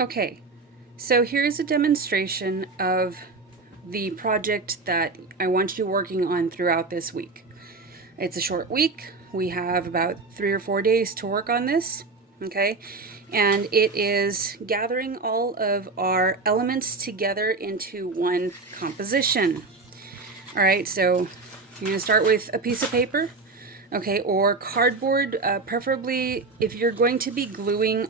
Okay, so here's a demonstration of the project that I want you working on throughout this week. It's a short week. We have about 3 or 4 days to work on this, okay? And it is gathering all of our elements together into one composition. All right, so you're gonna start with a piece of paper, okay, or cardboard, preferably if you're going to be gluing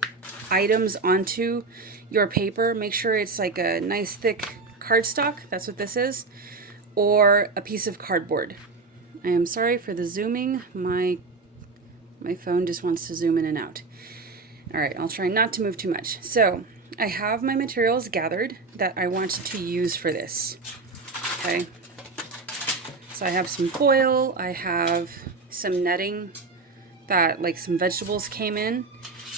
items onto your paper, make sure it's like a nice thick cardstock, that's what this is, or a piece of cardboard. I am sorry for the zooming, my phone just wants to zoom in and out. All right, I'll try not to move too much. So I have my materials gathered that I want to use for this, okay? So I have some foil, I have some netting that like some vegetables came in.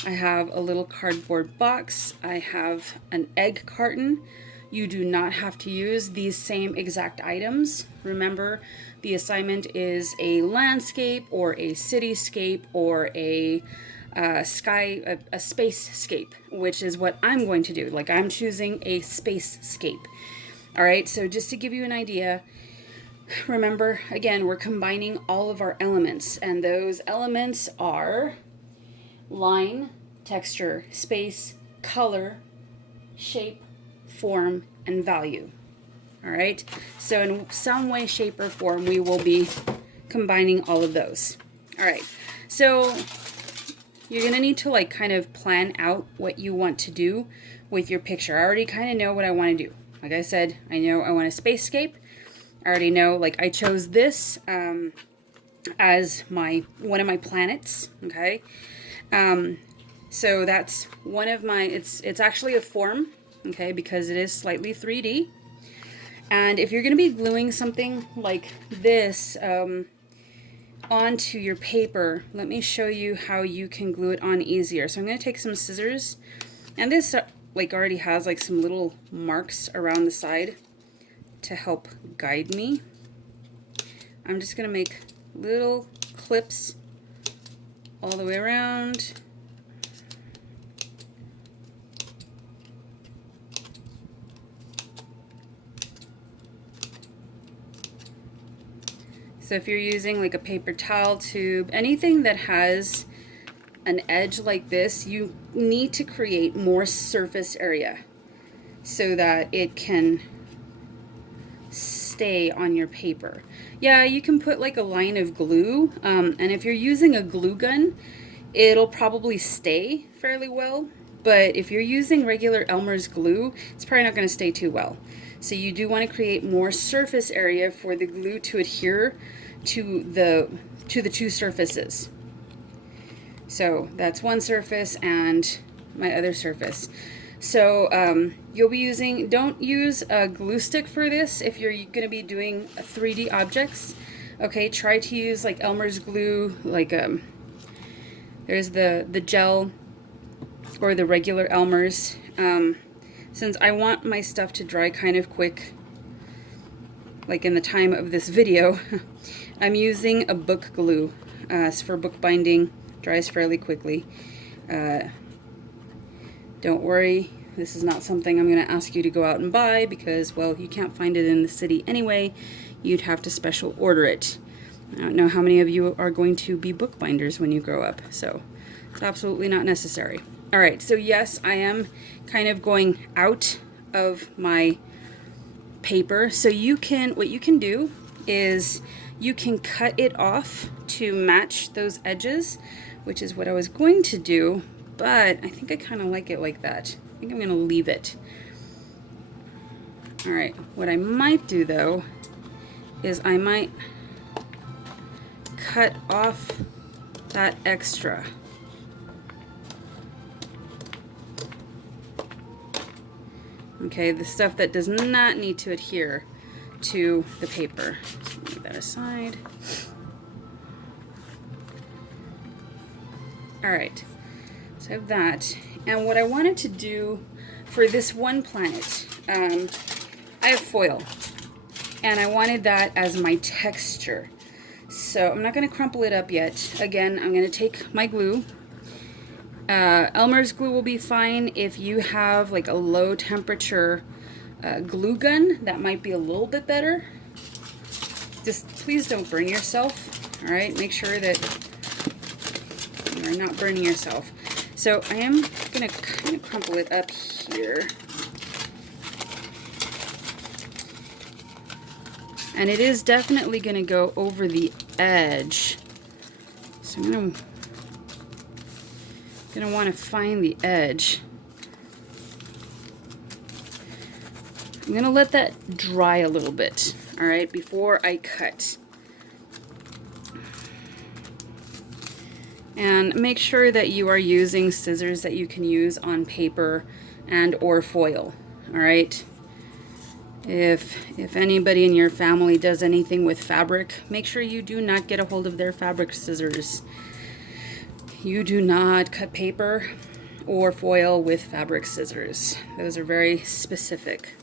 I have a little cardboard box. I have an egg carton. You do not have to use these same exact items. Remember, the assignment is a landscape or a cityscape or a spacescape, which is what I'm going to do. Like I'm choosing a spacescape. All right, so just to give you an idea, remember, again, we're combining all of our elements, and those elements are line, texture, space, color, shape, form, and value. All right, so in some way, shape, or form, we will be combining all of those. All right, so you're gonna need to like kind of plan out what you want to do with your picture. I already kind of know what I want to do. Like I said, I know I want a spacescape. I already know, like I chose this as one of my planets, okay? So that's one of my, it's actually a form, okay, because it is slightly 3D. And if you're gonna be gluing something like this onto your paper, let me show you how you can glue it on easier. So I'm gonna take some scissors, and this like already has like some little marks around the side to help guide me. I'm just gonna make little clips all the way around. So if you're using like a paper towel tube, anything that has an edge like this, you need to create more surface area so that it can stay on your paper. Yeah, you can put like a line of glue, and if you're using a glue gun, it'll probably stay fairly well, but if you're using regular Elmer's glue, it's probably not going to stay too well. So you do want to create more surface area for the glue to adhere to the two surfaces. So that's one surface and my other surface. So you'll be using, don't use a glue stick for this if you're going to be doing 3D objects. Okay, try to use like Elmer's glue, like there's the gel or the regular Elmer's. Since I want my stuff to dry kind of quick, like in the time of this video, I'm using a book glue for bookbinding. Dries fairly quickly. Don't worry, this is not something I'm going to ask you to go out and buy because, well, you can't find it in the city anyway. You'd have to special order it. I don't know how many of you are going to be bookbinders when you grow up, so it's absolutely not necessary. All right, so yes, I am kind of going out of my paper. So what you can do is you can cut it off to match those edges, which is what I was going to do, but I think I kind of like it like that. I think I'm going to leave it. All right, what I might do though is I might cut off that extra. Okay, the stuff that does not need to adhere to the paper. So move that aside. All right, so I have that. And what I wanted to do for this one planet, I have foil, and I wanted that as my texture. So I'm not going to crumple it up yet. Again, I'm going to take my glue, Elmer's glue will be fine. If you have like a low temperature glue gun, that might be a little bit better. Just please don't burn yourself. All right, make sure that you are not burning yourself. So I am gonna kind of crumple it up here. And it is definitely gonna go over the edge. So I'm gonna want to find the edge. I'm gonna let that dry a little bit, all right, before I cut. And make sure that you are using scissors that you can use on paper and or foil, all right? If anybody in your family does anything with fabric, make sure you do not get a hold of their fabric scissors. You do not cut paper or foil with fabric scissors. Those are very specific.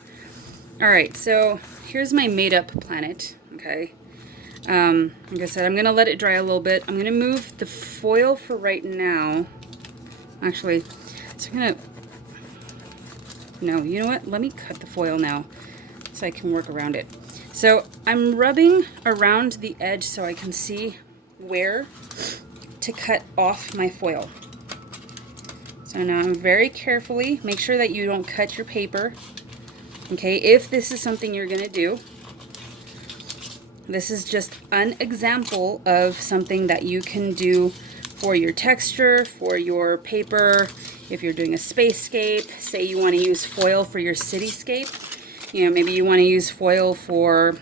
All right, so here's my made up planet, okay? Like I said, I'm gonna let it dry a little bit. I'm gonna move the foil for right now. Actually, so I'm gonna, no, you know what? Let me cut the foil now so I can work around it. So I'm rubbing around the edge so I can see where to cut off my foil. So now I'm very carefully, make sure that you don't cut your paper. Okay, if this is something you're gonna do, this is just an example of something that you can do for your texture, for your paper. If you're doing a spacescape, say you want to use foil for your cityscape, you know, maybe you want to use foil for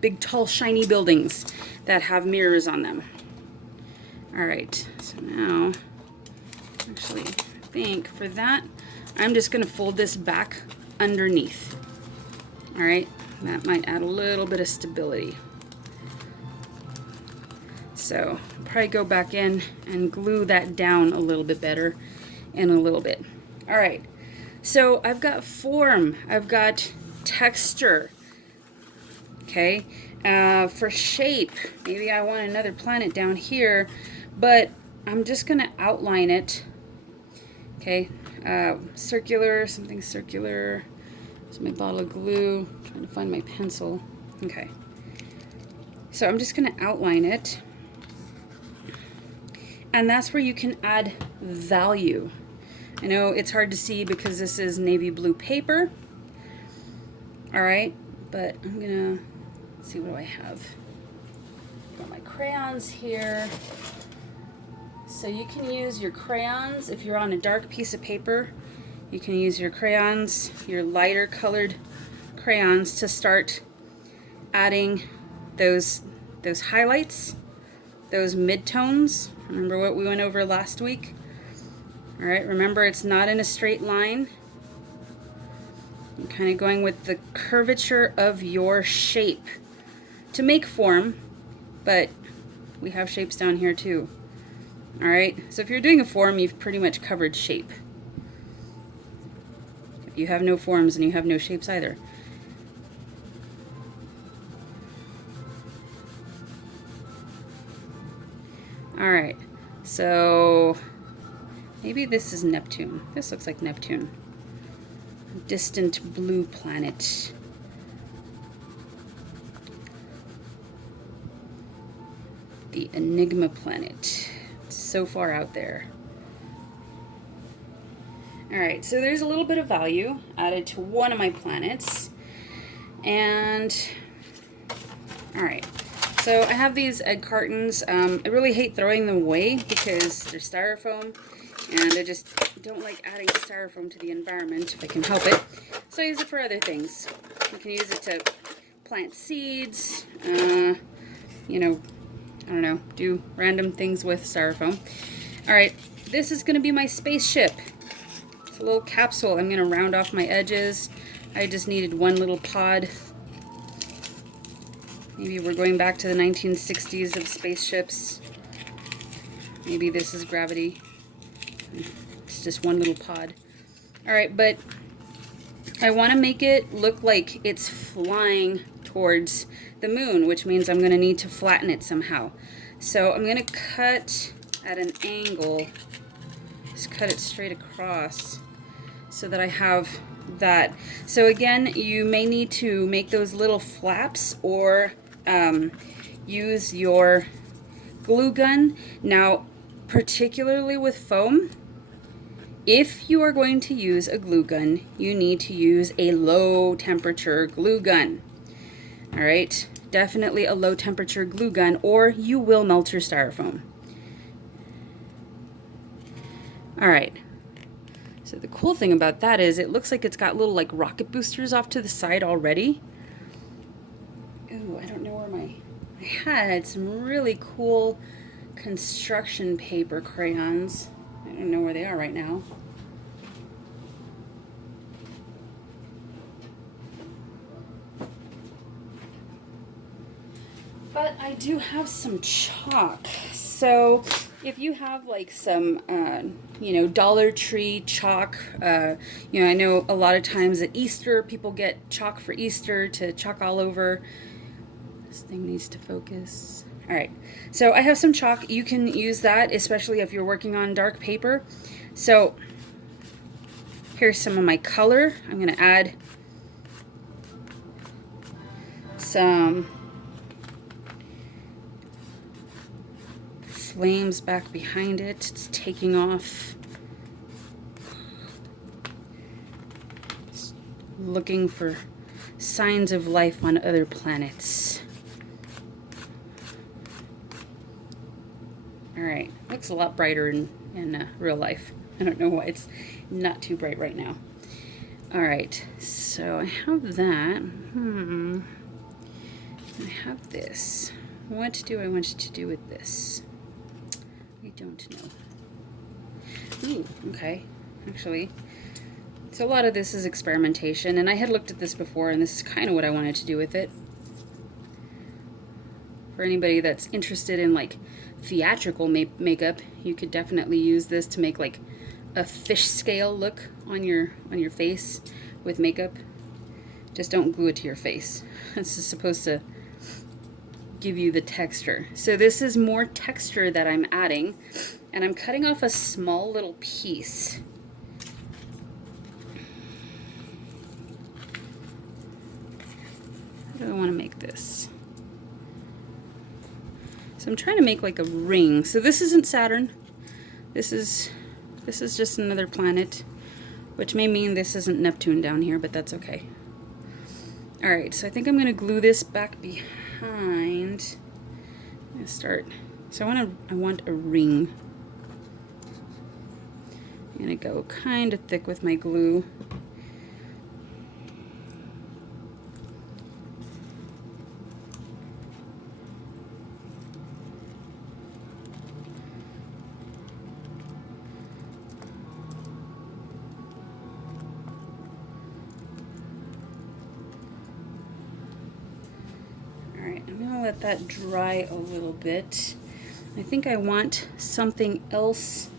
big, tall, shiny buildings that have mirrors on them. All right, so now, actually, I think for that, I'm just going to fold this back underneath. All right, that might add a little bit of stability. So I'll probably go back in and glue that down a little bit better in a little bit. All right, so I've got form, I've got texture, okay? For shape, maybe I want another planet down here, but I'm just gonna outline it, okay? Circular, something circular. There's my bottle of glue, I'm trying to find my pencil. Okay, so I'm just gonna outline it. And that's where you can add value. I know it's hard to see because this is navy blue paper. All right, but I'm gonna, let's see, what do I have? Got my crayons here. So you can use your crayons if you're on a dark piece of paper. You can use your crayons, your lighter colored crayons, to start adding those highlights, those midtones. Remember what we went over last week? All right, remember it's not in a straight line. You're kind of going with the curvature of your shape to make form, but we have shapes down here too. All right, so if you're doing a form, you've pretty much covered shape. You have no forms and you have no shapes either. All right, so maybe this is Neptune. This looks like Neptune. Distant blue planet. The Enigma planet. It's so far out there. All right, so there's a little bit of value added to one of my planets. And, all right, so I have these egg cartons. I really hate throwing them away because they're styrofoam, and I just don't like adding styrofoam to the environment if I can help it. So I use it for other things. You can use it to plant seeds, you know, I don't know, do random things with styrofoam. All right, this is gonna be my spaceship. It's a little capsule. I'm gonna round off my edges. I just needed one little pod. Maybe we're going back to the 1960s of spaceships. Maybe this is gravity. It's just one little pod. All right, but I want to make it look like it's flying towards the moon, which means I'm going to need to flatten it somehow. So I'm going to cut at an angle Just cut it straight across so that I have that. So again, you may need to make those little flaps or use your glue gun. Now, particularly with foam, if you are going to use a glue gun, you need to use a low temperature glue gun. All right, definitely a low temperature glue gun, or you will melt your styrofoam. All right, so the cool thing about that is it looks like it's got little like rocket boosters off to the side already. Ooh, I don't know where I had some really cool construction paper crayons. I don't know where they are right now. But I do have some chalk. So if you have like some, Dollar Tree chalk, I know a lot of times at Easter people get chalk for Easter to chalk all over. This thing needs to focus. All right, so I have some chalk. You can use that, especially if you're working on dark paper. So here's some of my color. I'm gonna add some flames back behind it. It's taking off. It's looking for signs of life on other planets. All right, looks a lot brighter in real life. I don't know why it's not too bright right now. All right, so I have that. I have this. What do I want to do with this? I don't know. Ooh, okay. Actually, so a lot of this is experimentation, and I had looked at this before, and this is kind of what I wanted to do with it. For anybody that's interested in like theatrical makeup, you could definitely use this to make like a fish scale look on your face with makeup. Just don't glue it to your face. This is supposed to give you the texture. So this is more texture that I'm adding, and I'm cutting off a small little piece. How do I want to make this? So I'm trying to make like a ring. So this isn't Saturn. This is just another planet, which may mean this isn't Neptune down here, but that's okay. All right, so I think I'm going to glue this back behind. I'm going to start. So I want a ring. I'm going to go kind of thick with my glue. I'm going to let that dry a little bit. I think I want something else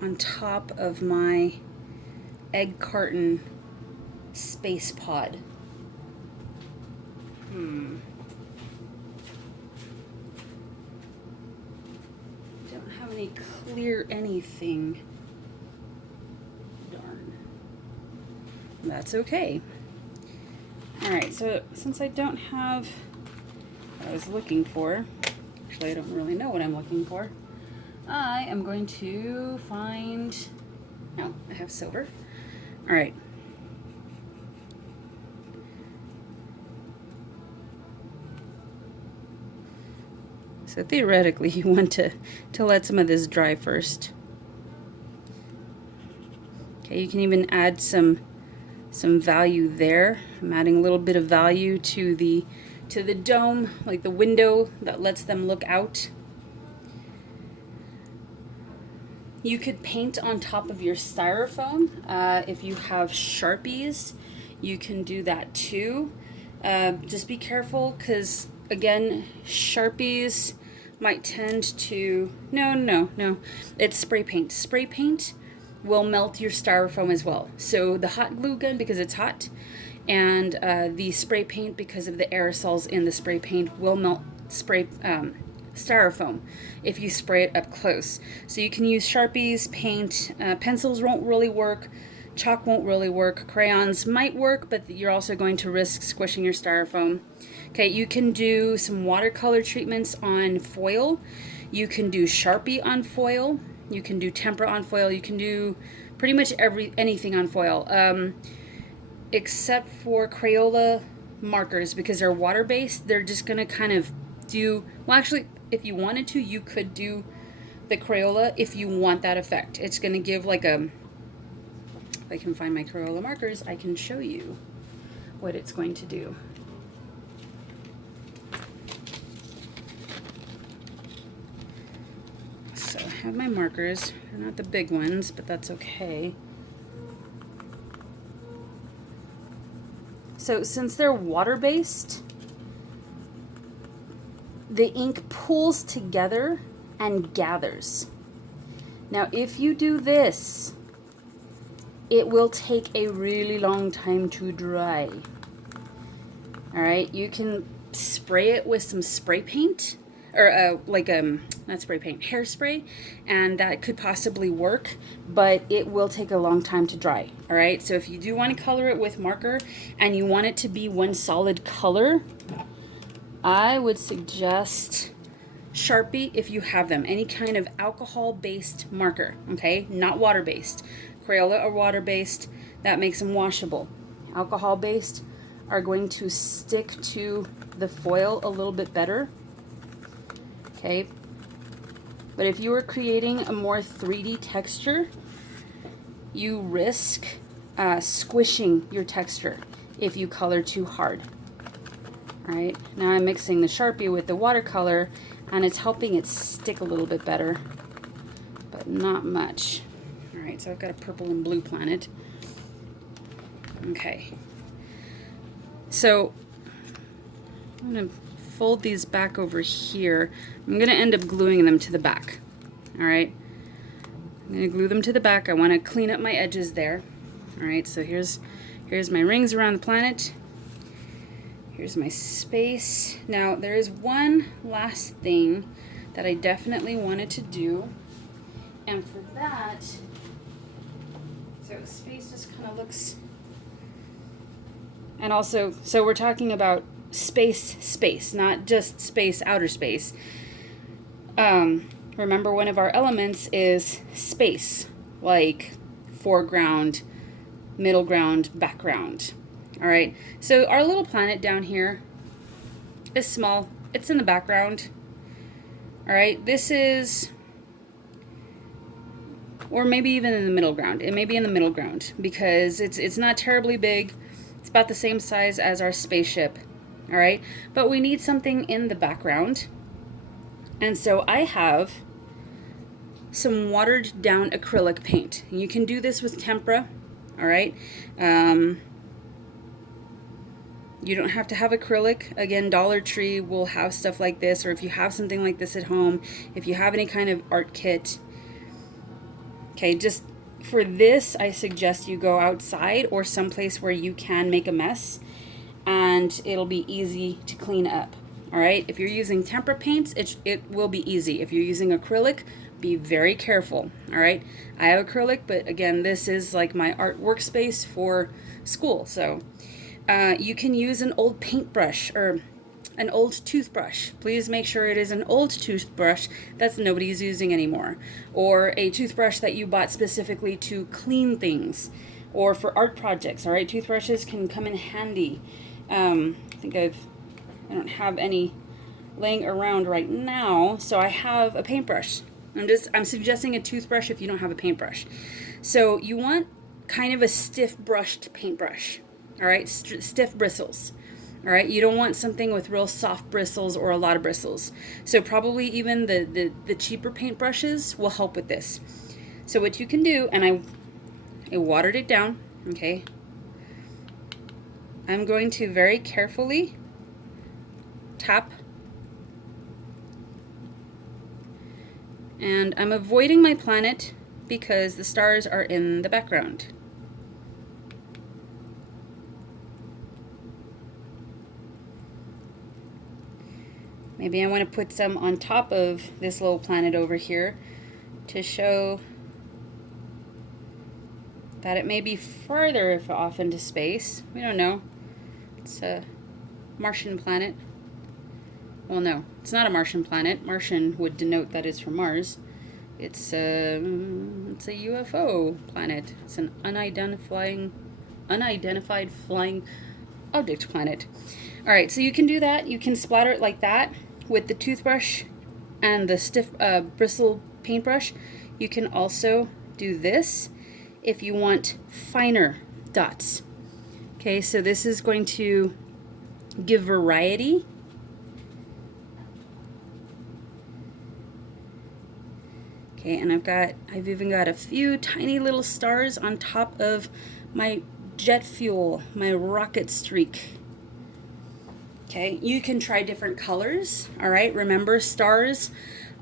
on top of my egg carton space pod. Don't have any clear anything. Darn. That's okay. Alright, so since I don't have what I was looking for, actually I don't really know what I'm looking for, I am going to find, no, I have silver. Alright. So theoretically you want to let some of this dry first. Okay, you can even add some value there. I'm adding a little bit of value to the dome, like the window that lets them look out. You could paint on top of your styrofoam. If you have Sharpies, you can do that too. Just be careful, because again, Sharpies might tend to, no, it's spray paint. Spray paint will melt your styrofoam as well. So the hot glue gun, because it's hot, and the spray paint, because of the aerosols in the spray paint, will melt styrofoam if you spray it up close. So you can use Sharpies, paint, pencils won't really work, chalk won't really work, crayons might work, but you're also going to risk squishing your styrofoam. Okay, you can do some watercolor treatments on foil. You can do Sharpie on foil. You can do tempera on foil. You can do pretty much anything on foil, except for Crayola markers, because they're water-based. They're just going to kind of do, well, actually, if you wanted to, you could do the Crayola if you want that effect. It's going to give like a, if I can find my Crayola markers, I can show you what it's going to do. So I have my markers. They're not the big ones, but that's okay. So since they're water-based, the ink pools together and gathers. Now, if you do this, it will take a really long time to dry. All right, you can spray it with some spray paint, or not spray paint, hairspray, and that could possibly work, but it will take a long time to dry. All right, so if you do want to color it with marker and you want it to be one solid color, I would suggest Sharpie if you have them, any kind of alcohol-based marker, okay, not water-based. Crayola are water-based, that makes them washable. Alcohol-based are going to stick to the foil a little bit better, okay? But if you were creating a more 3D texture, you risk squishing your texture if you color too hard. All right, now I'm mixing the Sharpie with the watercolor, and it's helping it stick a little bit better, but not much. All right, so I've got a purple and blue planet. Okay, so I'm gonna fold these back over here. I'm gonna end up gluing them to the back. All right, I'm gonna glue them to the back. I wanna clean up my edges there. All right, so here's my rings around the planet. Here's my space. Now, there is one last thing that I definitely wanted to do. And for that, so space just kind of looks, and also, so we're talking about space, not just space, outer space. Remember, one of our elements is space, like foreground, middle ground, background. All right, so our little planet down here is small. It's in the background. All right, this is, or maybe even in the middle ground. It may be in the middle ground because it's not terribly big. It's about the same size as our spaceship. All right, but we need something in the background. And so I have some watered down acrylic paint. And you can do this with tempera. All right. You don't have to have acrylic. Again, Dollar Tree will have stuff like this, or if you have something like this at home, if you have any kind of art kit. Okay, just for this, I suggest you go outside or someplace where you can make a mess, and it'll be easy to clean up. All right, if you're using tempera paints, it will be easy. If you're using acrylic, be very careful. All right, I have acrylic, but again, this is like my art workspace for school, so you can use an old paintbrush or an old toothbrush. Please make sure it is an old toothbrush that's nobody's using anymore, or a toothbrush that you bought specifically to clean things or for art projects. All right, toothbrushes can come in handy. I think I don't have any laying around right now, so I have a paintbrush. I'm suggesting a toothbrush if you don't have a paintbrush. So you want kind of a stiff brushed paintbrush. All right, stiff bristles. All right, you don't want something with real soft bristles or a lot of bristles. So probably even the cheaper paintbrushes will help with this. So what you can do, and I watered it down, okay. I'm going to very carefully tap, and I'm avoiding my planet because the stars are in the background. Maybe I want to put some on top of this little planet over here to show that it may be further off into space. We don't know. It's a Martian planet. Well, no, it's not a Martian planet. Martian would denote that it's from Mars. It's a UFO planet. It's an unidentified flying object planet. All right, so you can do that. You can splatter it like that with the toothbrush and the stiff bristle paintbrush. You can also do this if you want finer dots. Okay, so this is going to give variety. Okay, and I've even got a few tiny little stars on top of my jet fuel, my rocket streak. Okay, you can try different colors, all right? Remember, stars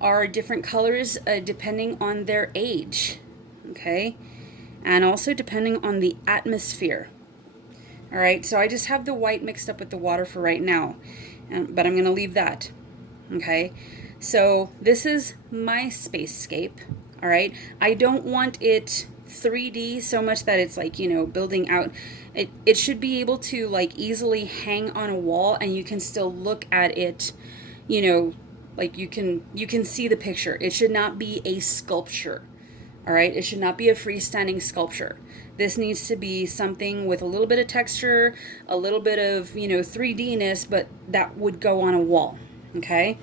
are different colors depending on their age, okay? And also depending on the atmosphere. All right, so I just have the white mixed up with the water for right now, but I'm gonna leave that, okay? So this is my Spacescape, all right? I don't want it 3D so much that it's like, building out. It should be able to like easily hang on a wall and you can still look at it, like you can see the picture. It should not be a sculpture, all right? It should not be a freestanding sculpture. This needs to be something with a little bit of texture, a little bit of, 3D-ness, but that would go on a wall, okay?